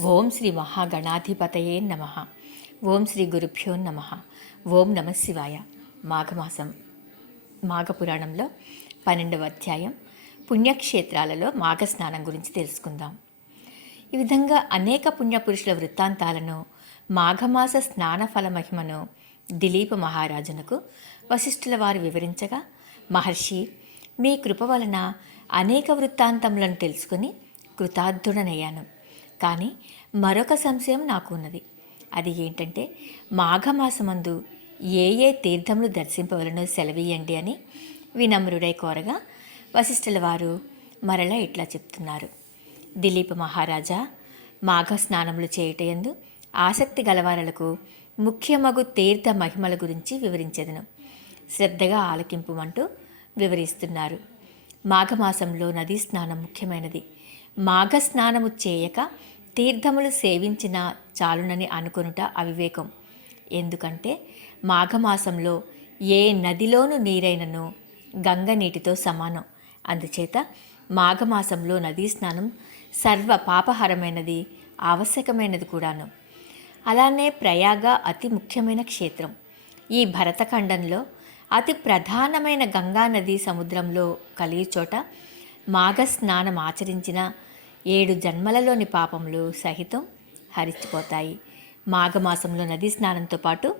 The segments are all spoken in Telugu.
ఓం శ్రీ మహాగణాధిపతయే నమ. ఓం శ్రీ గురుభ్యో నమ. ఓం నమ శివాయ. మాఘమాసం మాఘపురాణంలో పన్నెండవ అధ్యాయం పుణ్యక్షేత్రాలలో మాఘ స్నానం గురించి తెలుసుకుందాం. ఈ విధంగా అనేక పుణ్యపురుషుల వృత్తాంతాలను మాఘమాస స్నాన ఫల మహిమను దిలీప మహారాజునకు వశిష్ఠుల వారు వివరించగా మహర్షి మీ కృప వలన అనేక వృత్తాంతములను తెలుసుకుని కృతార్థుడనయ్యాను. కానీ మరొక సంశయం నాకు ఉన్నది అది ఏంటంటే మాఘమాసమందు ఏ ఏ తీర్థములు దర్శింపవలనో సెలవీయండి అని వినమ్రుడై కోరగా వశిష్ఠుల వారు మరలా ఇట్లా చెప్తున్నారు. దిలీప మహారాజా మాఘ స్నానములు చేయుటయందు ఆసక్తి గలవారలకు ముఖ్యమగు తీర్థ మహిమల గురించి వివరించెదను. శ్రద్ధగా ఆలకింపుమంటూ వివరిస్తున్నారు. మాఘమాసంలో నదీ స్నానం ముఖ్యమైనది. మాఘ స్నానము చేయక తీర్థములు సేవించిన చాలునని అనుకొనుట అవివేకం. ఎందుకంటే మాఘమాసంలో ఏ నదిలోను నీరైనను గంగ నీటితో సమానం. అందుచేత మాఘమాసంలో నదీ స్నానం సర్వ పాపహరమైనది ఆవశ్యకమైనది కూడాను. అలానే ప్రయాగ అతి ముఖ్యమైన క్షేత్రం. ఈ భరతఖండంలో అతి ప్రధానమైన గంగా నది సముద్రంలో కలిగి చోట మాఘ స్నానం ఆచరించిన ఏడు జన్మలలోని పాపములు సహితం హరించిపోతాయి. మాఘమాసంలో నదీ స్నానంతో పాటు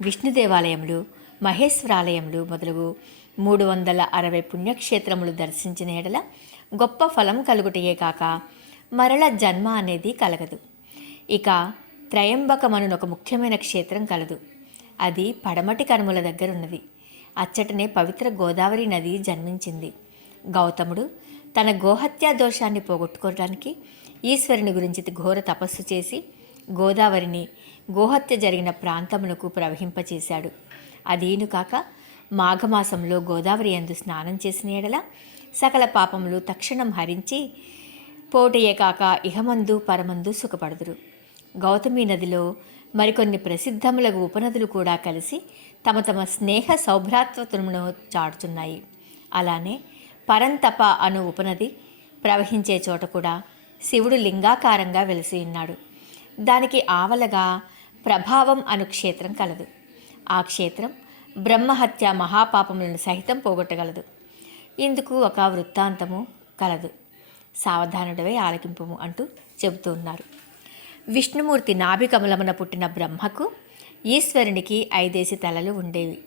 విష్ణు దేవాలయములు మహేశ్వరాలయములు మొదలగు మూడు వందల అరవై పుణ్యక్షేత్రములు దర్శించిన ఎడల గొప్ప ఫలం కలుగుటయే కాక మరల జన్మ అనేది కలగదు. ఇక త్రయంబకమను ఒక ముఖ్యమైన క్షేత్రం కలదు. అది పడమటి కనుమల దగ్గర ఉన్నది అచ్చటనే పవిత్ర గోదావరి నది జన్మించింది. గౌతముడు తన గోహత్యా దోషాన్ని పోగొట్టుకోవడానికి ఈశ్వరుని గురించి ఘోర తపస్సు చేసి గోదావరిని గోహత్య జరిగిన ప్రాంతమునకు ప్రవహింపచేశాడు. అదీను కాక మాఘమాసంలో గోదావరి ఎందు స్నానం చేసిన ఎడల సకల పాపములు తక్షణం హరించి పోటయే కాక ఇహమందు పరమందు సుఖపడుదురు. గౌతమి నదిలో మరికొన్ని ప్రసిద్ధములకు ఉపనదులు కూడా కలిసి తమ తమ స్నేహ సౌభ్రాత్వతను చాటుతున్నాయి అలానే పరంతప అను ఉపనది ప్రవహించే చోట కూడా శివుడు లింగాకారంగా వెలిసి ఉన్నాడు. దానికి ఆవలగా ప్రభావం అను క్షేత్రం కలదు. ఆ క్షేత్రం బ్రహ్మహత్య మహాపాపములను సహితం పోగొట్టగలదు. ఇందుకు ఒక వృత్తాంతము కలదు. సావధానుడవై ఆలకింపుము అంటూ చెబుతూ ఉన్నారు. విష్ణుమూర్తి నాభికమలమున పుట్టిన బ్రహ్మకు ఈశ్వరునికి ఐదేసి తలలు ఉండేవి.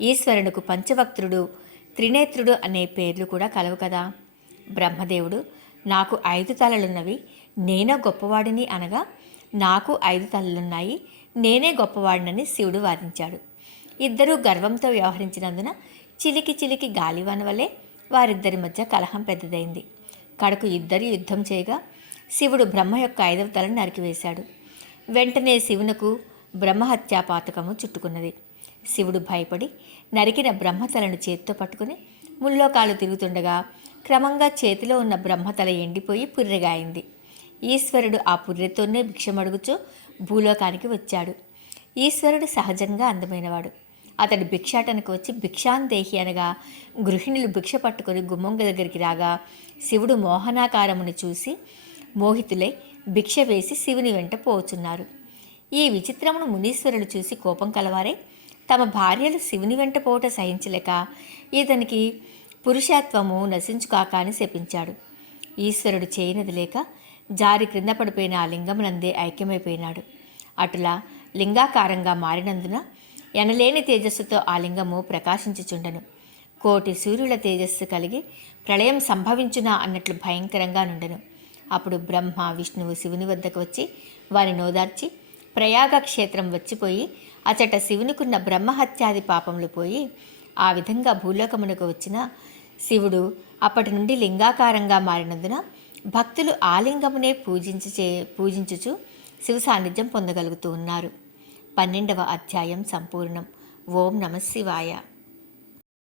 ఈశ్వరునికి పంచవక్త్రుడు త్రినేత్రుడు అనే పేర్లు కూడా కలవు కదా. బ్రహ్మదేవుడు నాకు ఐదు తలలున్నవి నేనే గొప్పవాడిని అనగా నాకు ఐదు తలలున్నాయి నేనే గొప్పవాడినని శివుడు వాదించాడు. ఇద్దరూ గర్వంతో వ్యవహరించినందున చిలికి చిలికి గాలివాన వలె వారిద్దరి మధ్య కలహం పెద్దదైంది. కడకు ఇద్దరు యుద్ధం చేయగా శివుడు బ్రహ్మ యొక్క ఐదవ తలను నరికివేశాడు. వెంటనే శివునకు బ్రహ్మహత్యా పాతకము చుట్టుకున్నది. శివుడు భయపడి నరికిన బ్రహ్మతలను చేతితో పట్టుకుని ముల్లోకాలు తిరుగుతుండగా క్రమంగా చేతిలో ఉన్న బ్రహ్మతల ఎండిపోయి పుర్రెగాయింది. ఈశ్వరుడు ఆ పుర్రెతోనే భిక్షమడుగుచూ భూలోకానికి వచ్చాడు. ఈశ్వరుడు సహజంగా అందమైనవాడు. అతడు భిక్షాటనకు వచ్చి భిక్షాందేహి అనగా గృహిణులు భిక్ష పట్టుకొని గుమ్మంగ దగ్గరికి రాగా శివుడు మోహనాకారమును చూసి మోహితులై భిక్ష వేసి శివుని వెంట పోచున్నారు. ఈ విచిత్రమును మునీశ్వరులు చూసి కోపం కలవారే. తమ భార్యలు శివుని వెంట పోట సహించలేక ఇతనికి పురుషత్వము నశించుకాక అని శపించాడు. ఈశ్వరుడు చేయనది లేక జారి క్రింద పడిపోయిన ఆ లింగమునందే ఐక్యమైపోయినాడు. అటులా లింగాకారంగా మారినందున ఎనలేని తేజస్సుతో ఆ లింగము ప్రకాశించుచుండెను. కోటి సూర్యుల తేజస్సు కలిగి ప్రళయం సంభవించునా అన్నట్లు భయంకరంగా నుండెను. అప్పుడు బ్రహ్మ విష్ణువు శివుని వద్దకు వచ్చి వారి నోదార్చి ప్రయాగ క్షేత్రం వచ్చిపోయి అచట శివునికున్న బ్రహ్మహత్యాది పాపములు పోయి ఆ విధంగా భూలోకమునకు వచ్చిన శివుడు అప్పటి నుండి లింగాకారంగా మారినందున భక్తులు ఆలింగమునే పూజించే చే పూజించుచు శివ సాన్నిధ్యం పొందగలుగుతూ ఉన్నారు. పన్నెండవ అధ్యాయం సంపూర్ణం. ఓం నమ శివాయ.